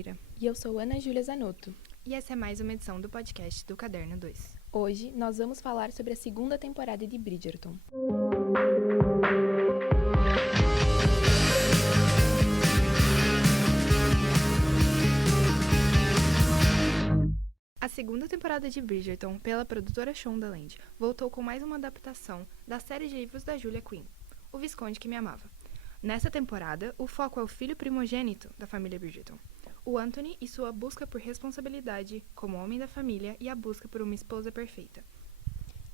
Pereira. E eu sou Ana Júlia Zanotto. E essa é mais uma edição do podcast do Caderno 2. Hoje nós vamos falar sobre a segunda temporada de Bridgerton. A segunda temporada de Bridgerton, pela produtora Shondaland, voltou com mais uma adaptação da série de livros da Julia Quinn, O Visconde que Me Amava. Nessa temporada, o foco é o filho primogênito da família Bridgerton, o Anthony, e sua busca por responsabilidade como homem da família e a busca por uma esposa perfeita.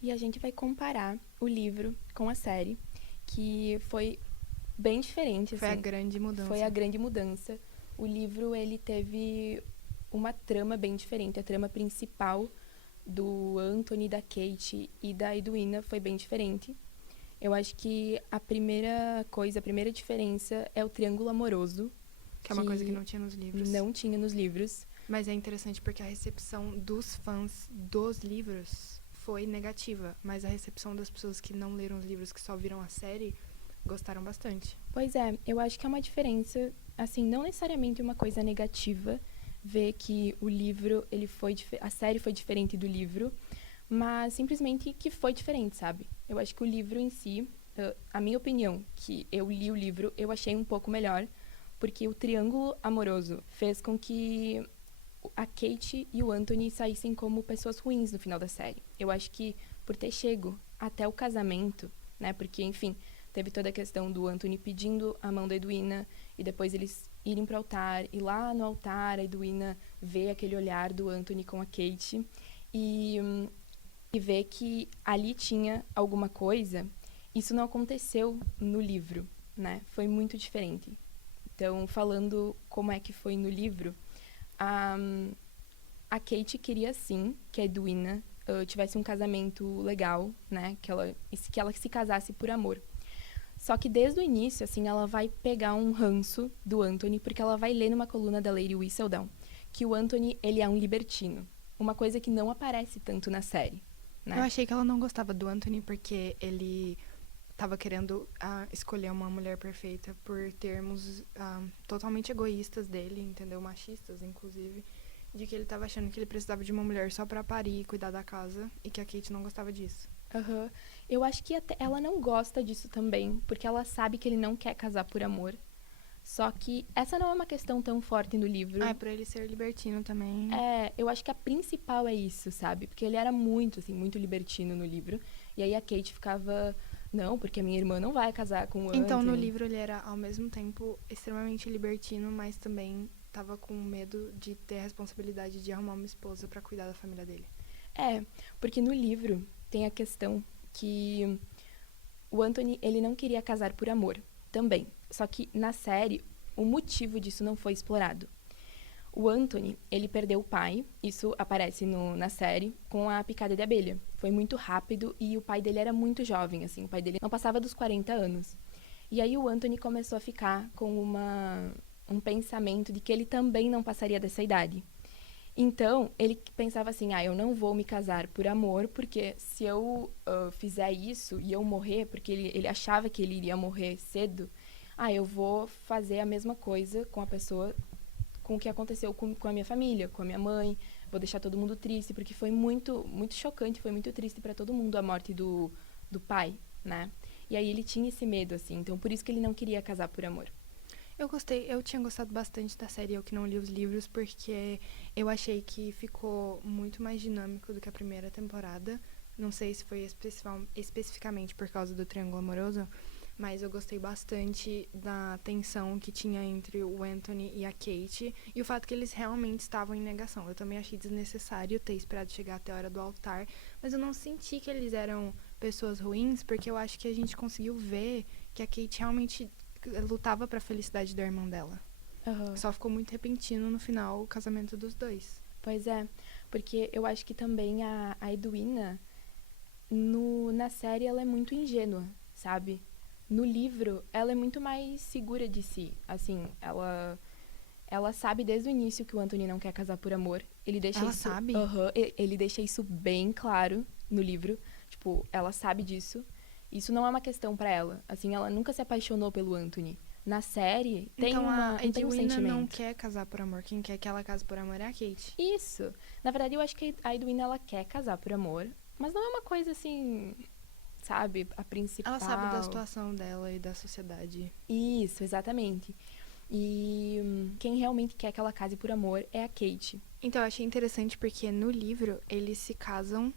E a gente vai comparar o livro com a série, que foi bem diferente. Foi a grande mudança. Foi a grande mudança. O livro, ele teve uma trama bem diferente. A trama principal do Anthony, da Kate e da Edwina foi bem diferente. Eu acho que a primeira diferença é o triângulo amoroso. Que é uma coisa que não tinha nos livros. Não tinha nos livros. Mas é interessante porque a recepção dos fãs dos livros foi negativa. Mas a recepção das pessoas que não leram os livros, que só viram a série, gostaram bastante. Pois é, eu acho que é uma diferença, assim, não necessariamente uma coisa negativa, ver que o livro, a série foi diferente do livro, mas simplesmente que foi diferente, sabe? Eu acho que o livro em si, a minha opinião, que eu li o livro, eu achei um pouco melhor, porque o triângulo amoroso fez com que a Kate e o Anthony saíssem como pessoas ruins no final da série. Eu acho que por ter chego até o casamento, né, porque, enfim, teve toda a questão do Anthony pedindo a mão da Edwina e depois eles irem para o altar, e lá no altar a Edwina vê aquele olhar do Anthony com a Kate e vê que ali tinha alguma coisa. Isso não aconteceu no livro, né? Foi muito diferente. Então, falando como é que foi no livro, a Kate queria sim que a Edwina tivesse um casamento legal, né? Que ela se casasse por amor. Só que desde o início, assim, ela vai pegar um ranço do Anthony, porque ela vai ler numa coluna da Lady Whistledown que o Anthony, ele é um libertino. Uma coisa que não aparece tanto na série, né? Eu achei que ela não gostava do Anthony porque ele estava querendo escolher uma mulher perfeita por termos totalmente egoístas dele, entendeu? Machistas, inclusive. De que ele estava achando que ele precisava de uma mulher só pra parir e cuidar da casa, e que a Kate não gostava disso. Uhum. Eu acho que até ela não gosta disso também, porque ela sabe que ele não quer casar por amor. Só que essa não é uma questão tão forte no livro. É por ele ser libertino também. Eu acho que a principal é isso, sabe? Porque ele era muito, assim, muito libertino no livro. E aí a Kate ficava, não, porque a minha irmã não vai casar com o Anthony. Então, no livro ele era, ao mesmo tempo, extremamente libertino, mas também tava com medo de ter a responsabilidade de arrumar uma esposa pra cuidar da família dele. Porque no livro tem a questão que o Anthony, ele não queria casar por amor também. Só que na série, o motivo disso não foi explorado. O Anthony, ele perdeu o pai, isso aparece na série, com a picada de abelha. Foi muito rápido e o pai dele era muito jovem, assim, o pai dele não passava dos 40 anos. E aí o Anthony começou a ficar com um pensamento de que ele também não passaria dessa idade. Então, ele pensava assim, eu não vou me casar por amor, porque se eu fizer isso e eu morrer, porque ele achava que ele iria morrer cedo, eu vou fazer a mesma coisa com a pessoa, com o que aconteceu com a minha família, com a minha mãe, vou deixar todo mundo triste, porque foi muito, muito chocante, foi muito triste para todo mundo a morte do pai, né? E aí ele tinha esse medo, assim, então por isso que ele não queria casar por amor. Eu tinha gostado bastante da série, eu que não li os livros, porque eu achei que ficou muito mais dinâmico do que a primeira temporada. Não sei se foi especificamente por causa do triângulo amoroso, mas eu gostei bastante da tensão que tinha entre o Anthony e a Kate, e o fato que eles realmente estavam em negação. Eu também achei desnecessário ter esperado chegar até a hora do altar, mas eu não senti que eles eram pessoas ruins, porque eu acho que a gente conseguiu ver que a Kate realmente lutava pra felicidade da irmã dela. Uhum. Só ficou muito repentino no final o casamento dos dois. Pois é, porque eu acho que também a Edwina, na série, ela é muito ingênua, sabe? No livro, ela é muito mais segura de si. Assim, ela sabe desde o início que o Anthony não quer casar por amor. Ela sabe? Ele deixa isso bem claro no livro. Tipo, ela sabe disso. Isso não é uma questão pra ela. Assim, ela nunca se apaixonou pelo Anthony. Na série, tem Então a tem um Edwina não sentimento. quer casar por amor. Quem quer que ela case por amor é a Kate. Isso. Na verdade, eu acho que a Edwina, ela quer casar por amor, mas não é uma coisa assim, sabe, a Ela sabe da principal. situação dela e da sociedade. Isso, exatamente. E quem realmente quer que ela case por amor é a Kate. Então eu achei interessante porque no livro eles se casam,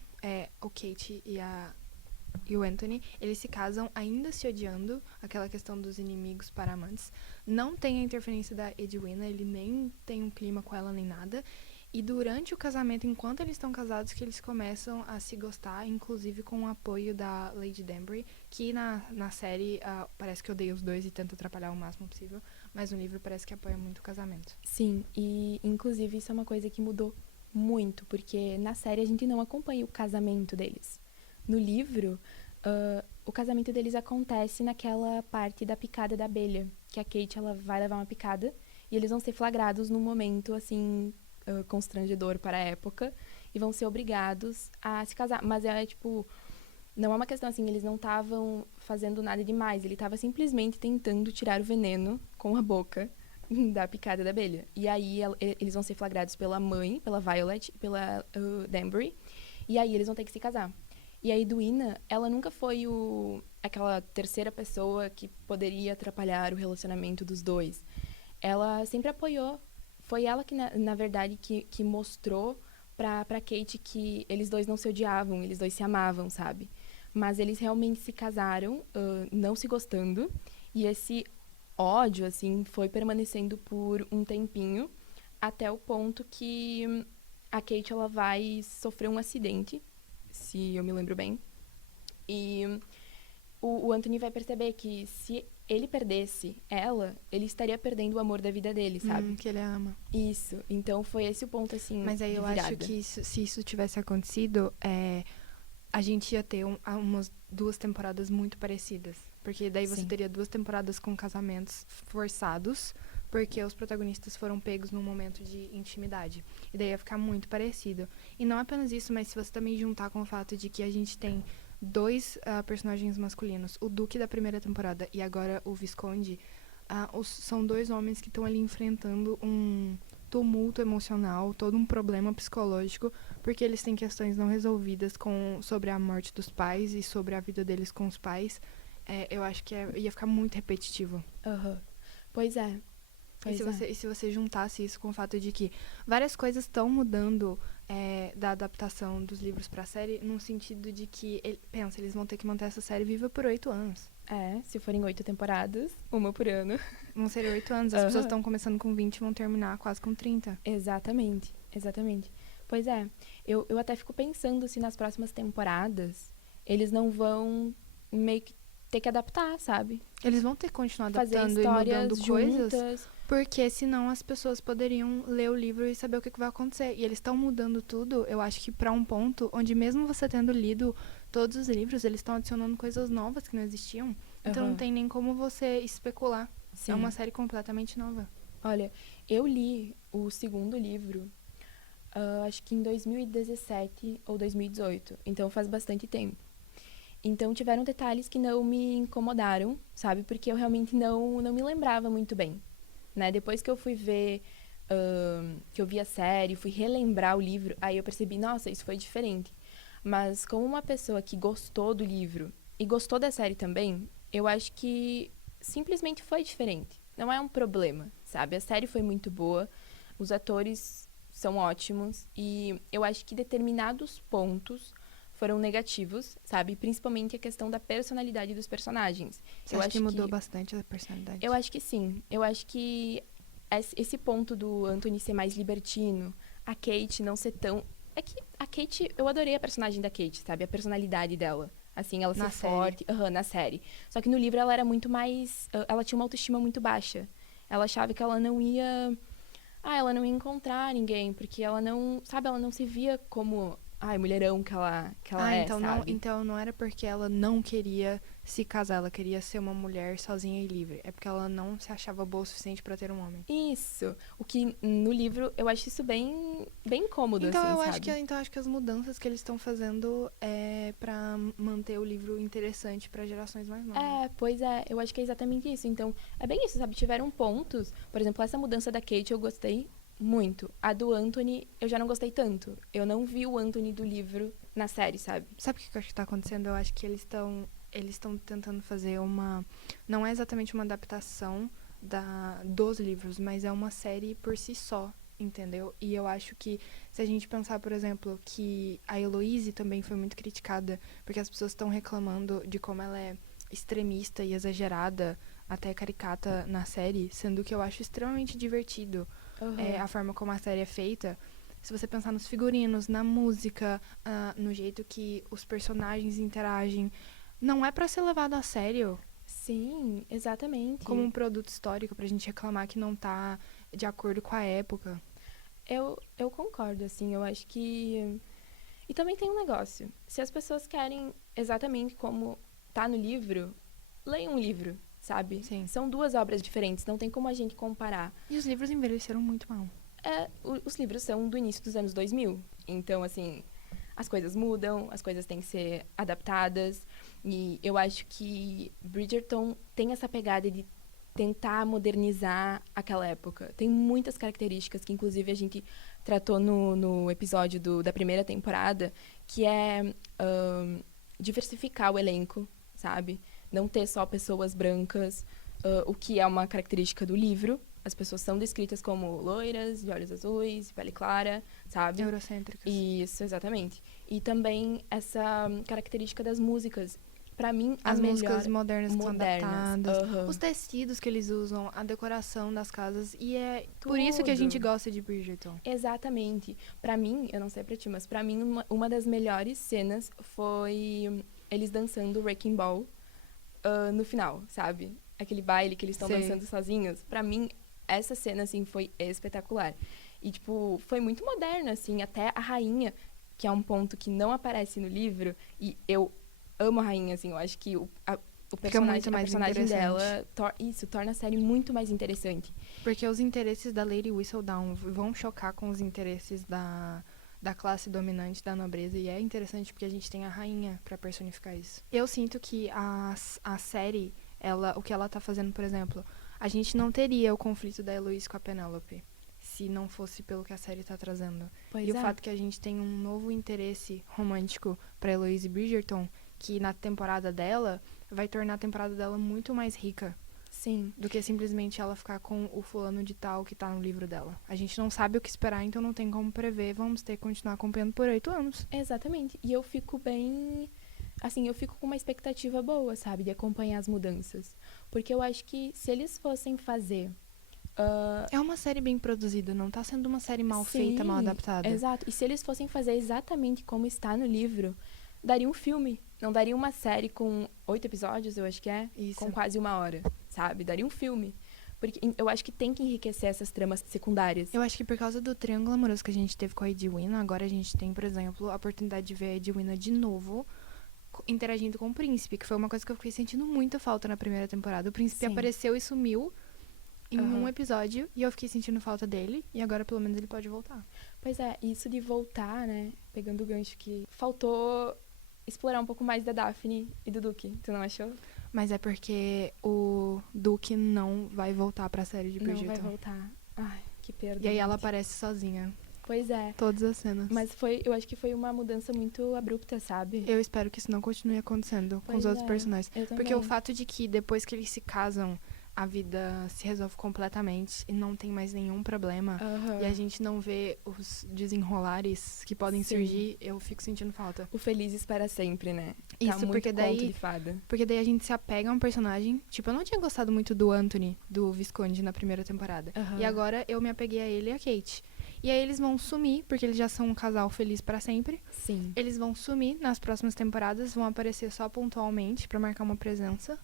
o Kate e o Anthony, eles se casam ainda se odiando, aquela questão dos inimigos para amantes. Não tem a interferência da Edwina, ele nem tem um clima com ela nem nada. E durante o casamento, enquanto eles estão casados, que eles começam a se gostar, inclusive com o apoio da Lady Danbury, que na série parece que odeia os dois e tenta atrapalhar o máximo possível, mas no livro parece que apoia muito o casamento. Sim, e inclusive isso é uma coisa que mudou muito, porque na série a gente não acompanha o casamento deles. No livro, o casamento deles acontece naquela parte da picada da abelha, que a Kate ela vai levar uma picada e eles vão ser flagrados num momento assim constrangedor para a época e vão ser obrigados a se casar. Mas tipo, não é uma questão assim, eles não estavam fazendo nada demais, ele estava simplesmente tentando tirar o veneno com a boca da picada da abelha. E aí eles vão ser flagrados pela mãe, pela Violet, pela Danbury, e aí eles vão ter que se casar. E a Edwina, ela nunca foi aquela terceira pessoa que poderia atrapalhar o relacionamento dos dois. Ela sempre apoiou. Foi ela que, na verdade, que mostrou pra Kate que eles dois não se odiavam, eles dois se amavam, sabe? Mas eles realmente se casaram, não se gostando. E esse ódio, assim, foi permanecendo por um tempinho, até o ponto que a Kate, ela vai sofrer um acidente, se eu me lembro bem. E o Anthony vai perceber que se ele perdesse ela, ele estaria perdendo o amor da vida dele, sabe? Que ele ama. Isso. Então foi esse o ponto, assim, Mas aí de eu virada. acho que se isso tivesse acontecido, a gente ia ter umas 2 temporadas muito parecidas. Porque daí você Sim. teria 2 temporadas com casamentos forçados, porque os protagonistas foram pegos num momento de intimidade. E daí ia ficar muito parecido. E não apenas isso, mas se você também juntar com o fato de que a gente tem 2 personagens masculinos, o Duque da primeira temporada e agora o Visconde, são 2 homens que estão ali enfrentando um tumulto emocional, todo um problema psicológico, porque eles têm questões não resolvidas sobre a morte dos pais e sobre a vida deles com os pais. Eu acho que ia ficar muito repetitivo. Uhum. Pois é. E se você juntasse isso com o fato de que várias coisas estão mudando da adaptação dos livros pra série, no sentido de que, eles vão ter que manter essa série viva por 8 anos. Se forem 8 temporadas, uma por ano. Vão ser 8 anos. As pessoas estão começando com 20 e vão terminar quase com 30. Exatamente. Pois é. Eu até fico pensando se nas próximas temporadas eles não vão meio que ter que adaptar, sabe? Eles vão ter que continuar Fazer adaptando e histórias mudando coisas, juntas. porque senão as pessoas poderiam ler o livro e saber o que vai acontecer. E eles estão mudando tudo, eu acho que pra um ponto onde mesmo você tendo lido todos os livros, eles estão adicionando coisas novas que não existiam. Então não tem nem como você especular. Sim. É uma série completamente nova. Olha, eu li o segundo livro, acho que em 2017 ou 2018. Então faz bastante tempo. Então tiveram detalhes que não me incomodaram, sabe? Porque eu realmente não me lembrava muito bem, né? Depois que eu fui ver, que eu vi a série, fui relembrar o livro, aí eu percebi, nossa, isso foi diferente. Mas como uma pessoa que gostou do livro e gostou da série também, eu acho que simplesmente foi diferente. Não é um problema, sabe? A série foi muito boa, os atores são ótimos e eu acho que determinados pontos foram negativos, sabe? Principalmente a questão da personalidade dos personagens. Você acha que mudou bastante a personalidade? Eu acho que sim. Eu acho que esse ponto do Anthony ser mais libertino, a Kate não ser tão... É que a Kate... Eu adorei a personagem da Kate, sabe? A personalidade dela. Assim, ela ser forte. Na série. Só que no livro ela era muito mais... Ela tinha uma autoestima muito baixa. Ela achava que ela não ia... ela não ia encontrar ninguém, porque ela não... Sabe? Ela não se via como ai, mulherão que ela então não, sabe? então não era porque ela não queria se casar, ela queria ser uma mulher sozinha e livre. É porque ela não se achava boa o suficiente pra ter um homem. Isso. O que no livro eu acho isso bem cômodo, Então assim, eu sabe? acho que as mudanças que eles estão fazendo é pra manter o livro interessante pra gerações mais novas. É, pois é, eu acho que é exatamente isso. Então, é bem isso, sabe? Tiveram pontos, por exemplo, essa mudança da Kate eu gostei muito. A do Anthony eu já não gostei tanto. Eu não vi o Anthony do livro na série, sabe? Sabe o que eu acho que tá acontecendo? Eu acho que eles estão tentando fazer uma, não é exatamente uma adaptação dos livros, mas é uma série por si só, entendeu? E eu acho que se a gente pensar, por exemplo, que a Heloise também foi muito criticada, porque as pessoas estão reclamando de como ela é extremista e exagerada, até caricata na série, sendo que eu acho extremamente divertido a forma como a série é feita. Se você pensar nos figurinos, na música, no jeito que os personagens interagem, não é pra ser levado a sério Sim, exatamente. como um produto histórico pra gente reclamar que não tá de acordo com a época. Eu concordo, assim, eu acho que. E também tem um negócio. Se as pessoas querem exatamente como tá no livro, leiam um livro, sabe? Sim. São duas obras diferentes, não tem como a gente comparar. E os livros envelheceram muito mal. Os livros são do início dos anos 2000. Então, assim, as coisas mudam, as coisas têm que ser adaptadas. E eu acho que Bridgerton tem essa pegada de tentar modernizar aquela época. Tem muitas características que, inclusive, a gente tratou no episódio da primeira temporada, que é diversificar o elenco, sabe? Não ter só pessoas brancas, o que é uma característica do livro. As pessoas são descritas como loiras, de olhos azuis, de pele clara, sabe? Eurocêntricas. Isso, exatamente. E também essa característica das músicas. Pra mim, as músicas modernas que são modernas, adaptadas, os tecidos que eles usam, a decoração das casas. E é por isso que a gente gosta de Bridgerton. Exatamente. Pra mim, eu não sei pra ti, mas pra mim uma das melhores cenas foi eles dançando Wrecking Ball no final, sabe? Aquele baile que eles estão dançando sozinhos. Pra mim, essa cena, assim, foi espetacular. E, tipo, foi muito moderno, assim. Até a rainha, que é um ponto que não aparece no livro, e eu amo a rainha, assim. Eu acho que o personagem dela torna a série muito mais interessante. Porque os interesses da Lady Whistledown vão chocar com os interesses da classe dominante, da nobreza. E é interessante porque a gente tem a rainha pra personificar isso. Eu sinto que a série, o que ela tá fazendo, por exemplo, a gente não teria o conflito da Heloise com a Penélope se não fosse pelo que a série tá trazendo. O fato que a gente tem um novo interesse romântico pra Heloise Bridgerton, que na temporada dela vai tornar a temporada dela muito mais rica. Sim. Do que simplesmente ela ficar com o fulano de tal que tá no livro dela. A gente não sabe o que esperar, então não tem como prever. Vamos ter que continuar acompanhando por 8 anos. Exatamente. E eu fico bem... Assim, eu fico com uma expectativa boa, sabe? De acompanhar as mudanças. Porque eu acho que se eles fossem fazer... É uma série bem produzida, não tá sendo uma série mal feita, mal adaptada. Exato. E se eles fossem fazer exatamente como está no livro, daria um filme. Não daria uma série com 8 episódios, eu acho que é. Isso. Com quase 1 hora, sabe? Daria um filme. Porque eu acho que tem que enriquecer essas tramas secundárias. Eu acho que por causa do triângulo amoroso que a gente teve com a Edwina, agora a gente tem, por exemplo, a oportunidade de ver a Edwina de novo interagindo com o príncipe, que foi uma coisa que eu fiquei sentindo muita falta na primeira temporada. O príncipe apareceu e sumiu em um episódio e eu fiquei sentindo falta dele, e agora pelo menos ele pode voltar. Pois é, isso de voltar, né? Pegando o gancho que faltou explorar um pouco mais da Daphne e do Duque, tu não achou? Mas é porque o Duque não vai voltar pra série de Bridgerton. Não vai voltar. Ai, que perda. E aí ela aparece sozinha. Pois é. Todas as cenas. Mas eu acho que foi uma mudança muito abrupta, sabe? Eu espero que isso não continue acontecendo com os outros personagens. Porque o fato de que depois que eles se casam, a vida se resolve completamente e não tem mais nenhum problema. E a gente não vê os desenrolares que podem surgir, eu fico sentindo falta. O felizes para sempre, né? Isso, tá muito porque daí, conto de fada. Porque daí a gente se apega a um personagem. Tipo, eu não tinha gostado muito do Anthony, do Visconde, na primeira temporada. E agora eu me apeguei a ele e a Kate. E aí eles vão sumir, porque eles já são um casal feliz pra sempre. Sim. Eles vão sumir nas próximas temporadas, vão aparecer só pontualmente pra marcar uma presença.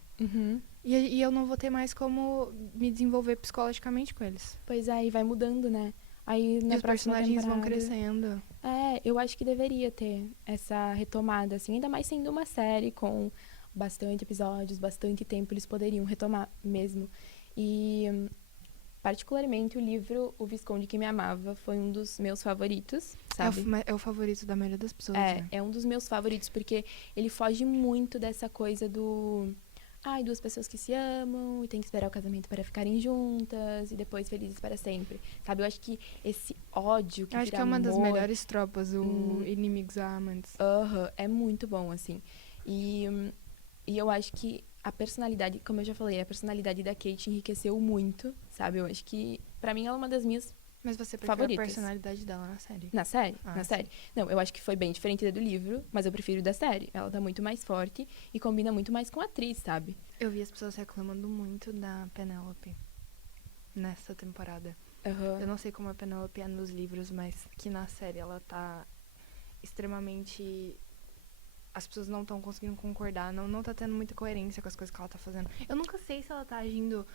E eu não vou ter mais como me desenvolver psicologicamente com eles. Pois é, e vai mudando, né? Aí na E os próxima personagens vão temporada... crescendo. Eu acho que deveria ter essa retomada, assim, ainda mais sendo uma série com bastante episódios, bastante tempo, eles poderiam retomar mesmo. E, particularmente, o livro O Visconde que Me Amava foi um dos meus favoritos, sabe? É o favorito da maioria das pessoas, né? É um dos meus favoritos, porque ele foge muito dessa coisa do... Ai, duas pessoas que se amam e tem que esperar o casamento para ficarem juntas e depois felizes para sempre, sabe? Eu acho que esse ódio que Eu acho vira que é uma das amor... melhores tropas, o inimigos a amantes. É muito bom, assim. E eu acho que a personalidade, como eu já falei, a personalidade da Kate enriqueceu muito, sabe? Eu acho que, pra mim, ela é uma das minhas Mas você prefere favoritas. a personalidade dela na série? Na série? Ah, Na série. Não, eu acho que foi bem diferente da do livro, mas eu prefiro da série. Ela tá muito mais forte e combina muito mais com a atriz, sabe? Eu vi as pessoas reclamando muito da Penélope nessa temporada. Aham. Eu não sei como a Penélope é nos livros, mas que na série ela tá extremamente... As pessoas não estão conseguindo concordar, não tá tendo muita coerência com as coisas que ela tá fazendo. Eu nunca sei se ela tá agindo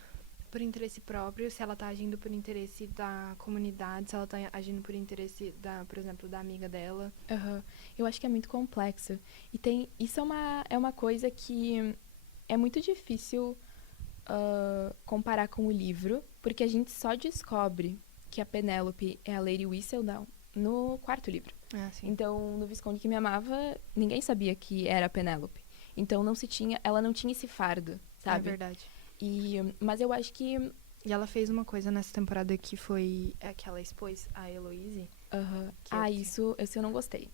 por interesse próprio, se ela tá agindo por interesse da comunidade, se ela tá agindo por interesse, por exemplo, da amiga dela. Aham. Eu acho que é muito complexo. E isso é uma coisa que é muito difícil comparar com o livro, porque a gente só descobre que a Penélope é a Lady Whistledown no quarto livro. Sim. Então, no Visconde que Me Amava, ninguém sabia que era a Penélope. Então, ela não tinha esse fardo, sabe? É verdade. Mas eu acho que... E ela fez uma coisa nessa temporada que foi que ela expôs a Heloise. Isso eu não gostei.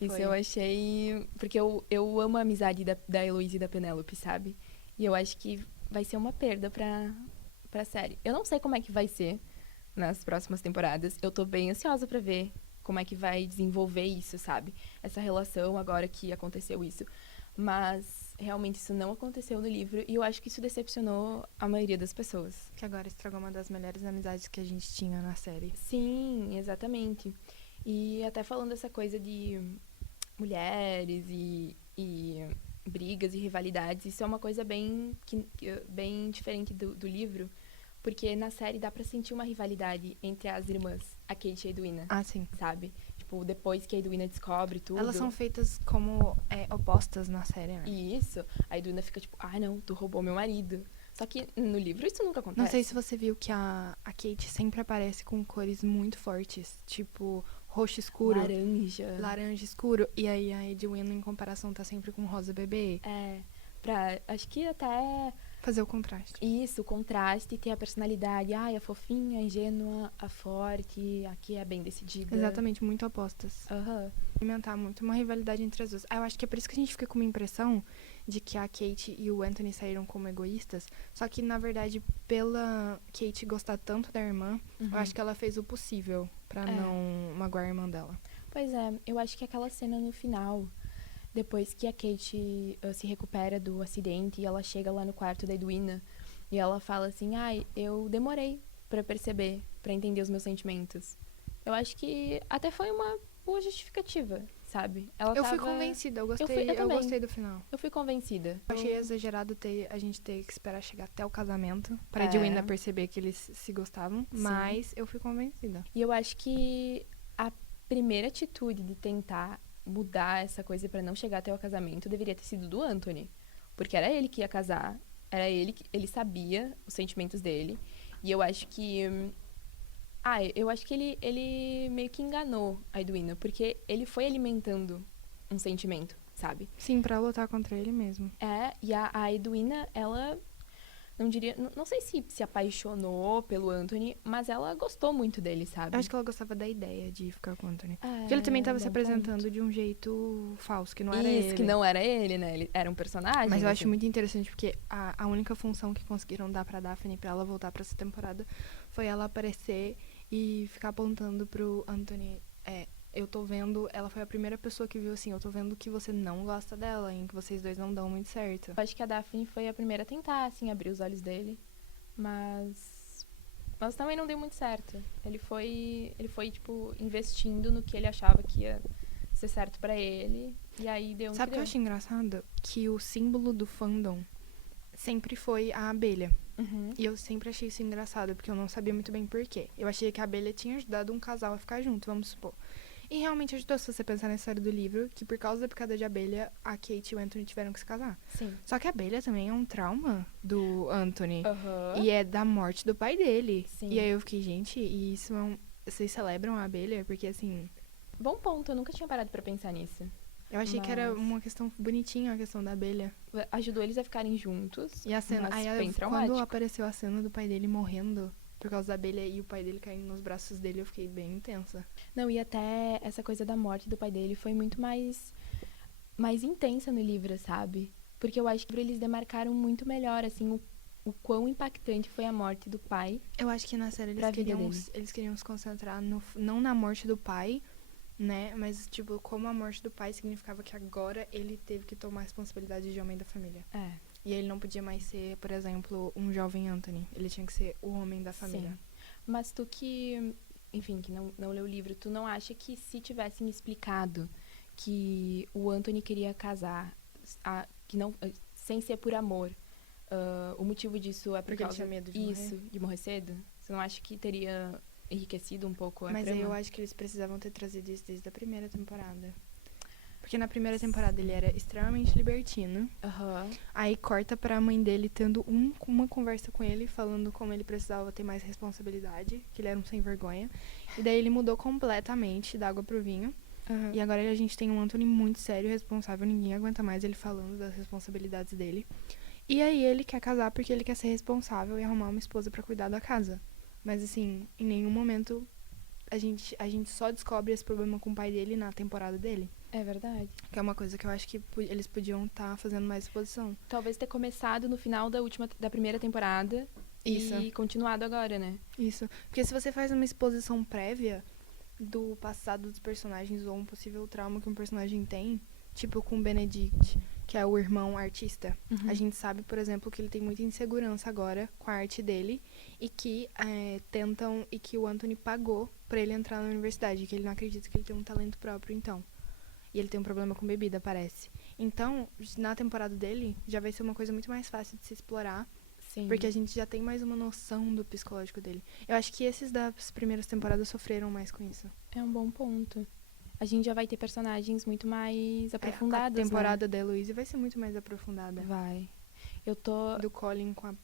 Isso Foi. eu achei... Porque eu amo a amizade da Heloise e da Penélope, sabe? E eu acho que vai ser uma perda pra série. Eu não sei como é que vai ser nas próximas temporadas. Eu tô bem ansiosa pra ver como é que vai desenvolver isso, sabe? Essa relação agora que aconteceu isso. Mas, realmente, isso não aconteceu no livro. E eu acho que isso decepcionou a maioria das pessoas. Que agora estragou uma das melhores amizades que a gente tinha na série. Sim, exatamente. E até falando essa coisa de mulheres e brigas e rivalidades, isso é uma coisa bem diferente do livro. Porque na série dá pra sentir uma rivalidade entre as irmãs, a Kate e a Edwina. Sim. Sabe? Tipo, depois que a Edwina descobre tudo... Elas são feitas como opostas na série, né? Isso. A Edwina fica tipo, não, tu roubou meu marido. Só que no livro isso nunca acontece. Não sei se você viu que a Kate sempre aparece com cores muito fortes. Tipo, roxo escuro. Laranja escuro. E aí a Edwina, em comparação, tá sempre com rosa bebê. Acho que até... fazer o contraste. Isso, o contraste, ter a personalidade. A fofinha, a ingênua, a forte, aqui é bem decidida. Exatamente, muito opostas. Alimentar muito uma rivalidade entre as duas. Eu acho que é por isso que a gente fica com uma impressão de que a Kate e o Anthony saíram como egoístas. Só que, na verdade, pela Kate gostar tanto da irmã, eu acho que ela fez o possível pra não magoar a irmã dela. Pois é, eu acho que aquela cena no final... Depois que a Kate se recupera do acidente e ela chega lá no quarto da Edwina e ela fala assim, eu demorei pra perceber, pra entender os meus sentimentos. Eu acho que até foi uma boa justificativa, sabe? Eu fui convencida, eu gostei do final. Eu fui convencida. Eu achei exagerado a gente ter que esperar chegar até o casamento pra Edwina perceber que eles se gostavam, mas eu fui convencida. E eu acho que a primeira atitude de tentar mudar essa coisa pra não chegar até o casamento deveria ter sido do Anthony. Porque era ele que ia casar, ele sabia os sentimentos dele. E eu acho que... ele meio que enganou a Edwina, porque ele foi alimentando um sentimento, sabe? Sim, pra lutar contra ele mesmo. E a Edwina, ela... Não sei se apaixonou pelo Anthony, mas ela gostou muito dele, sabe? Eu acho que ela gostava da ideia de ficar com o Anthony. Porque ele também tava se apresentando de um jeito falso, que não era ele. Isso, que não era ele, né? Ele era um personagem. Mas eu acho muito interessante, porque a única função que conseguiram dar pra Daphne pra ela voltar pra essa temporada foi ela aparecer e ficar apontando pro Anthony. Eu tô vendo, ela foi a primeira pessoa que viu assim, eu tô vendo que você não gosta dela, em que vocês dois não dão muito certo. Eu acho que a Daphne foi a primeira a tentar, assim, abrir os olhos dele, mas também não deu muito certo. Ele foi, tipo, investindo no que ele achava que ia ser certo pra ele, e aí deu um Sabe o que eu acho engraçado? Que o símbolo do fandom sempre foi a abelha. Uhum. E eu sempre achei isso engraçado, porque eu não sabia muito bem por quê. Eu achei que a abelha tinha ajudado um casal a ficar junto, vamos supor. E realmente ajudou, se você pensar na história do livro, que por causa da picada de abelha, a Kate e o Anthony tiveram que se casar. Sim. Só que a abelha também é um trauma do Anthony. Aham. E é da morte do pai dele. Sim. E aí eu fiquei, gente, e isso é um... Vocês celebram a abelha? Porque, assim, Bom ponto, eu nunca tinha parado pra pensar nisso. eu achei que era Mas- uma questão bonitinha, a questão da abelha. Ajudou eles a ficarem juntos. E a cena... Mas Aí, bem quando traumático. apareceu a cena do pai dele morrendo por causa da abelha e o pai dele caindo nos braços dele, eu fiquei bem intensa. Não, e até essa coisa da morte do pai dele foi muito mais intensa no livro, sabe? Porque eu acho que eles demarcaram muito melhor, assim, o quão impactante foi a morte do pai. Eu acho que na série Pra vida dele. eles queriam se concentrar não na morte do pai, né? Mas, tipo, como a morte do pai significava que agora ele teve que tomar a responsabilidade de homem da família. É, E ele não podia mais ser, por exemplo, um jovem Anthony. Ele tinha que ser o homem da família. sim. Mas tu que, enfim, que não leu o livro, tu não acha que se tivessem explicado que o Anthony queria casar, que não, sem ser por amor, o motivo disso é por Porque ele causa... tinha medo de Isso, de morrer cedo? Você não acha que teria enriquecido um pouco a Mas aí trama? eu acho que eles precisavam ter trazido isso desde a primeira temporada. Porque na primeira temporada ele era extremamente libertino. Aham. Aí corta pra mãe dele tendo uma conversa com ele, falando como ele precisava ter mais responsabilidade, que ele era um sem vergonha. E daí ele mudou completamente da água pro vinho. Aham. E agora a gente tem um Anthony muito sério, responsável, ninguém aguenta mais ele falando das responsabilidades dele. E aí ele quer casar porque ele quer ser responsável e arrumar uma esposa pra cuidar da casa. Mas assim, em nenhum momento a gente só descobre esse problema com o pai dele na temporada dele. É verdade. Que é uma coisa que eu acho que eles podiam estar fazendo mais exposição. Talvez ter começado no final da primeira temporada Isso. e continuado agora, né? Isso. Porque se você faz uma exposição prévia do passado dos personagens ou um possível trauma que um personagem tem, tipo com o Benedict, que é o irmão artista, Uhum. a gente sabe, por exemplo, que ele tem muita insegurança agora com a arte dele e que tentam e que o Anthony pagou pra ele entrar na universidade, que ele não acredita que ele tem um talento próprio, então. E ele tem um problema com bebida, parece. Então, na temporada dele, já vai ser uma coisa muito mais fácil de se explorar, Sim. porque a gente já tem mais uma noção do psicológico dele. Eu acho que esses das primeiras temporadas sofreram mais com isso. É um bom ponto. A gente já vai ter personagens muito mais aprofundados, A temporada da Heloise vai ser muito mais aprofundada. né? Vai. Eu tô... Do Colin com a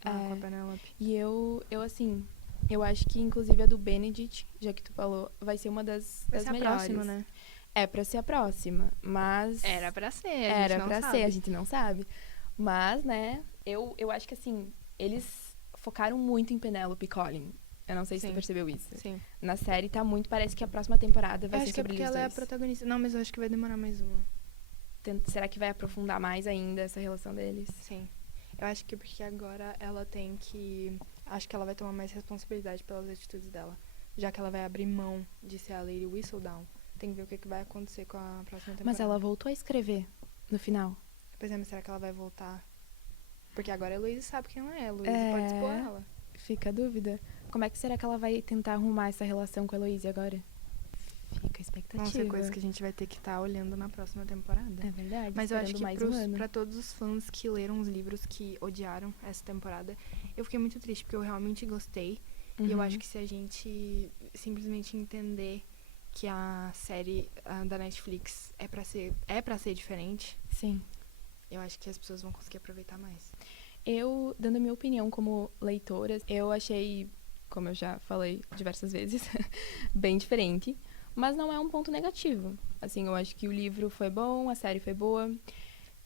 Penelope. E eu assim... Eu acho que, inclusive, a do Benedict, já que tu falou, vai ser uma das Vai ser a melhores. próxima, né? É pra ser a próxima, mas... Era pra ser, Era pra ser, a gente não sabe. Mas, né, eu acho que, assim, eles focaram muito em Penelope e Colin. Eu não sei se tu Sim. percebeu isso. Sim. Na série tá muito... Parece que a próxima temporada Eu vai acho ser que é sobre porque eles ela é a dois. protagonista. Não, mas eu acho que vai demorar mais uma. Será que vai aprofundar mais ainda essa relação deles? Sim. Eu acho que porque agora ela tem que... Acho que ela vai tomar mais responsabilidade pelas atitudes dela. Já que ela vai abrir mão de ser a Lady Whistledown. Tem que ver o que vai acontecer com a próxima temporada. Mas ela voltou a escrever no final. Pois é, mas será que ela vai voltar? Porque agora a Heloise sabe quem ela é. A Heloise É. pode expor ela. Fica a dúvida. Como é que será que ela vai tentar arrumar essa relação com a Heloise agora? Fica a expectativa. Vão ser coisas que a gente vai ter que estar olhando na próxima temporada. É verdade. Mas eu acho que mais um ano. pra todos os fãs que leram os livros que odiaram essa temporada, eu fiquei muito triste, porque eu realmente gostei. E eu Uhum. acho que se a gente simplesmente entender que a série da Netflix é pra ser diferente, Sim. eu acho que as pessoas vão conseguir aproveitar mais. Eu, dando a minha opinião como leitora, eu achei, como eu já falei diversas vezes, bem diferente. Mas não é um ponto negativo. Assim, eu acho que o livro foi bom, a série foi boa.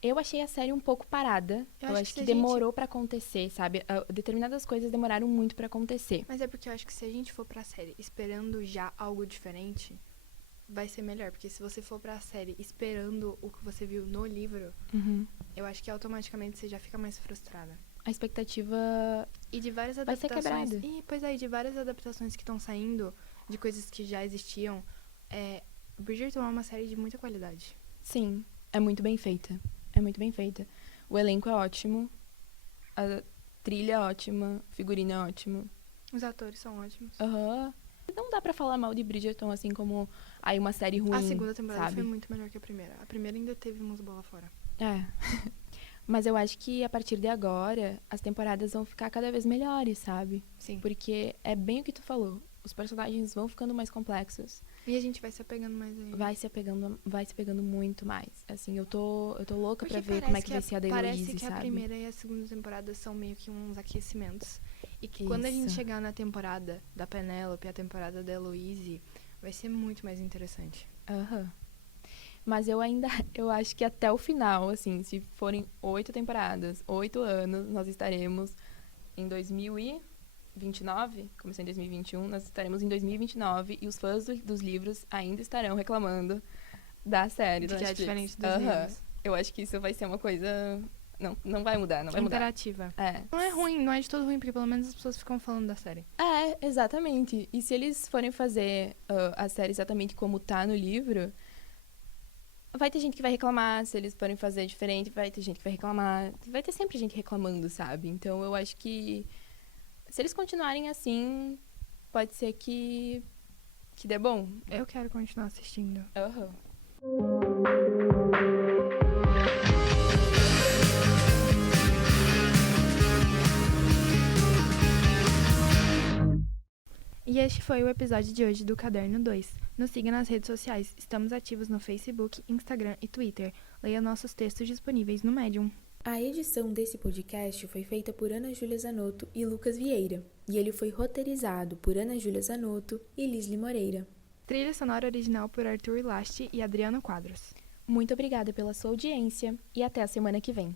Eu achei a série um pouco parada. Eu acho que se a demorou pra acontecer, sabe? Determinadas coisas demoraram muito pra acontecer. Mas é porque eu acho que se a gente for pra série esperando já algo diferente, vai ser melhor. Porque se você for pra série esperando o que você viu no livro, Uhum. eu acho que automaticamente você já fica mais frustrada. A expectativa E de várias vai ser adaptações. quebrada. Pois é, e de várias adaptações que estão saindo, de coisas que já existiam, Bridgerton é uma série de muita qualidade. Sim, é muito bem feita. É muito bem feita. O elenco é ótimo, a trilha é ótima, o figurino é ótimo. Os atores são ótimos. Aham. Não dá pra falar mal de Bridgerton assim como aí uma série ruim, A segunda temporada sabe? foi muito melhor que a primeira. A primeira ainda teve umas bolas fora. É. Mas eu acho que a partir de agora, as temporadas vão ficar cada vez melhores, sabe? Sim. Porque é bem o que tu falou. Os personagens vão ficando mais complexos. E a gente vai se apegando mais a eles. Vai se pegando muito mais. Assim, eu tô louca Porque pra ver parece como é que vai ser a da Parece Heloise, que sabe? a primeira e a segunda temporada são meio que uns aquecimentos. E que quando a gente Isso. chegar na temporada da Penélope, a temporada da Heloise, vai ser muito mais interessante. Aham. Mas eu acho que até o final, assim, se forem 8 temporadas, 8 anos, nós estaremos em 2029, comecei em 2021, nós estaremos em 2029 e os fãs dos livros ainda estarão reclamando da série De da que é Netflix. diferente dos Aham. livros. Eu acho que isso vai ser uma coisa... Não vai mudar, não vai mudar. Interativa. É. Não é ruim, não é de todo ruim, porque pelo menos as pessoas ficam falando da série. É, exatamente. E se eles forem fazer a série exatamente como tá no livro, vai ter gente que vai reclamar. Se eles forem fazer diferente, vai ter gente que vai reclamar. Vai ter sempre gente reclamando, sabe? Então eu acho que se eles continuarem assim, pode ser que dê bom. Eu quero continuar assistindo. Aham. E este foi o episódio de hoje do Caderno 2. Nos siga nas redes sociais. Estamos ativos no Facebook, Instagram e Twitter. Leia nossos textos disponíveis no Medium. A edição desse podcast foi feita por Ana Júlia Zanotto e Lucas Vieira, e ele foi roteirizado por Ana Júlia Zanotto e Lisli Moreira. Trilha sonora original por Arthur Lasti e Adriano Quadros. Muito obrigada pela sua audiência e até a semana que vem.